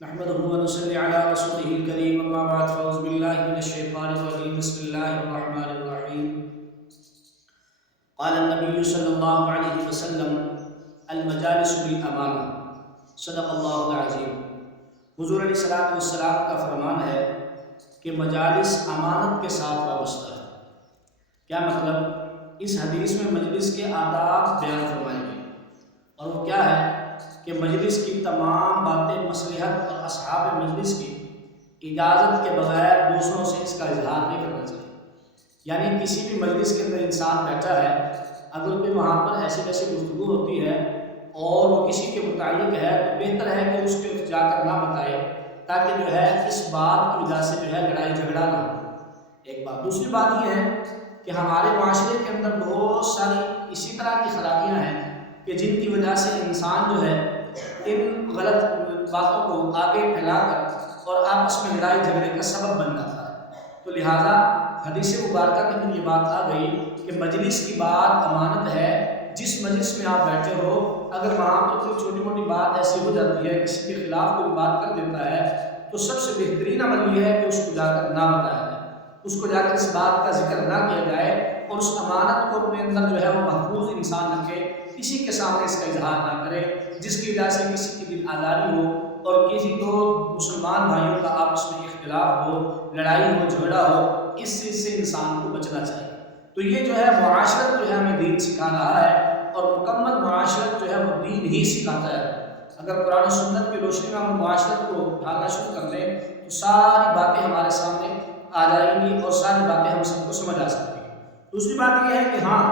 نحمده ونصلي على رسوله الكريم اما بعد فاعوذ بالله من الشيطان الرجيم بسم الله الرحمن الرحيم قال النبي صلى الله عليه وسلم المجالس بالامانه صدق اللہ العظیم۔ حضور علیہ الصلوۃ والسلام کا فرمان ہے کہ مجالس امانت کے ساتھ وابستہ ہے۔ کیا مطلب؟ اس حدیث میں مجلس کے آداب بیان فرمائے گئے، اور وہ کیا ہے کہ مجلس کی تمام باتیں مصلحت اور اصحاب مجلس کی اجازت کے بغیر دوسروں سے اس کا اظہار نہیں کرنا چاہیے۔ یعنی کسی بھی مجلس کے اندر انسان بیٹھا ہے، اگر کوئی وہاں پر ایسی ویسی گفتگو ہوتی ہے اور وہ کسی کے متعلق ہے تو بہتر ہے کہ اس کے جا کر نہ بتائے، تاکہ جو ہے اس بات کی وجہ سے جو ہے لڑائی جھگڑا نہ ہو۔ ایک بات۔ دوسری بات یہ ہے کہ ہمارے معاشرے کے اندر بہت ساری اسی طرح کی خرابیاں ہیں کہ جن کی وجہ سے انسان جو ہے ان غلط باتوں کو آگے پھیلا کر اور آپس میں لڑائی جھگڑے کا سبب بن جاتا ہے۔ تو لہٰذا حدیث مبارکہ کے اندر یہ بات آ گئی کہ مجلس کی بات امانت ہے۔ جس مجلس میں آپ بیٹھے ہو، اگر وہاں پر کوئی چھوٹی موٹی بات ایسی ہو جاتی ہے، کسی کے خلاف کوئی بات کر دیتا ہے، تو سب سے بہترین عمل یہ ہے کہ اس کو جا کر نہ بتایا جائے، اس کو جا کر اس بات کا ذکر نہ کیا جائے، اور اس امانت کو اپنے اندر جو ہے وہ محفوظ انسان رکھے، کسی کے سامنے اس کا اظہار نہ کرے، جس کی وجہ سے کسی کی دل آزاری ہو اور کسی دو مسلمان بھائیوں کا آپس میں اختلاف ہو، لڑائی ہو، جھگڑا ہو۔ اس چیز سے انسان کو بچنا چاہیے۔ تو یہ جو ہے معاشرت جو ہے ہمیں دین سکھا رہا ہے، اور مکمل معاشرت جو ہے وہ دین ہی سکھاتا ہے۔ اگر قرآن و سنت کی روشنی میں ہم معاشرت کو ڈھالنا شروع کر دیں تو ساری باتیں ہمارے سامنے آ جائیں گی اور ساری باتیں ہم سب کو سمجھ آ سکتی ہیں۔ دوسری بات یہ ہے کہ ہاں،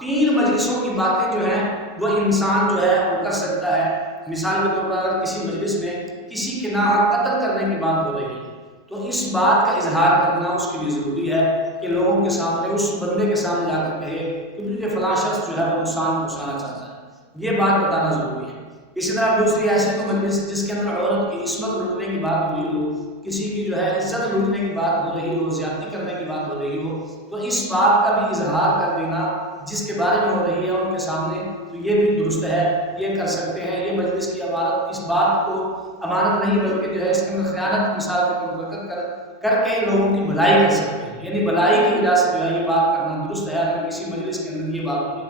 3 مجلسوں کی باتیں جو ہیں وہ انسان جو ہے وہ کر سکتا ہے۔ مثال کے طور پر اگر کسی مجلس میں کسی کے ناحق قتل کرنے کی بات ہو رہی ہے تو اس بات کا اظہار کرنا اس کے لیے ضروری ہے کہ لوگوں کے سامنے، اس بندے کے سامنے جا کر کہے کہ مجھے فلاں شخص جو ہے وہ نقصان پہنچانا چاہتا ہے، یہ بات بتانا ضروری ہے۔ اسی طرح دوسری ایسی تو مجلس جس کے اندر عورت کی عصمت لوٹنے کی بات ہوئی ہو، کسی کی جو ہے عزت لوٹنے کی بات ہو رہی ہو، زیادتی کرنے کی بات ہو رہی ہو، تو اس بات کا بھی اظہار کر دینا جس کے بارے میں ہو رہی ہے ان کے سامنے، تو یہ بھی درست ہے، یہ کر سکتے ہیں۔ یہ مجلس کی امانت، اس بات کو امانت نہیں بلکہ جو ہے اس کے اندر خیانت مثال کے طور پر کر کے لوگوں کی بھلائی کر سکتے ہیں، یعنی بھلائی کی وجہ سے جو ہے یہ بات کرنا درست ہے اگر کسی مجلس کے اندر یہ بات ہوئی۔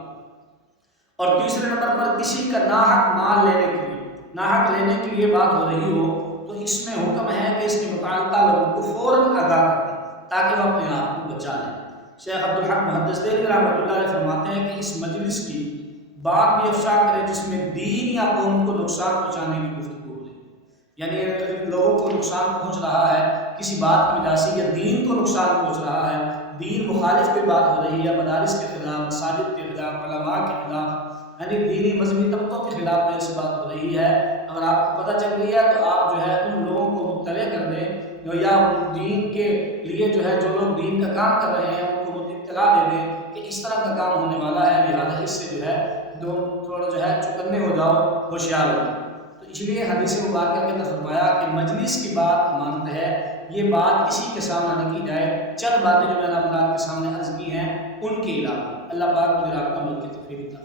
اور تیسرے نمبر پر کسی کا ناحق مال لینے کے لیے، ناحق لینے کے لیے بات ہو رہی ہو تو اس میں حکم ہے کہ اس کے متعلقہ لوگوں کو فوراً آگاہ کریں تاکہ وہ اپنے آپ کو بچا لیں۔ شیخ عبدالحق محدث دہلوی رحمۃ اللہ علیہ فرماتے ہیں کہ اس مجلس کی بات بھی افشا کرے جس میں دین یا قوم کو نقصان پہنچانے کی گفتگو ہو رہی ہے، یعنی لوگوں کو نقصان پہنچ رہا ہے کسی بات کی وجہ سے، یا دین کو نقصان پہنچ رہا ہے، دین مخالف کوئی بات ہو رہی ہے، مدارس کے خلاف، مساجد کے خلاف، علماء کے خلاف، یعنی دینی مذہبی طبقوں کے خلاف میں ایسی بات ہو رہی ہے، اگر آپ کو پتہ چل رہی ہے تو آپ جو ہے ان لوگوں کو مطلع کر دیں، یا دین کے لیے جو ہے جو لوگ دین کا کام کر رہے ہیں ان کو اطلاع دے دیں کہ اس طرح کا کام ہونے والا ہے، لہٰذا اس سے جو ہے تھوڑا جو ہے چکنے ہو جاؤ، ہوشیار ہو جاؤ۔ تو اس لیے حدیث مبارکہ کے اندر فرمایا کہ مجلس کی بات امانت ہے، یہ بات کسی کے سامنے نہ کی جائے۔ چند باتیں جو میں نے آپ کے سامنے عرض کی ہیں ان کے علاوہ، اللہ پاک مجھے آپ کو عمل کی توفیق عطا فرمائے۔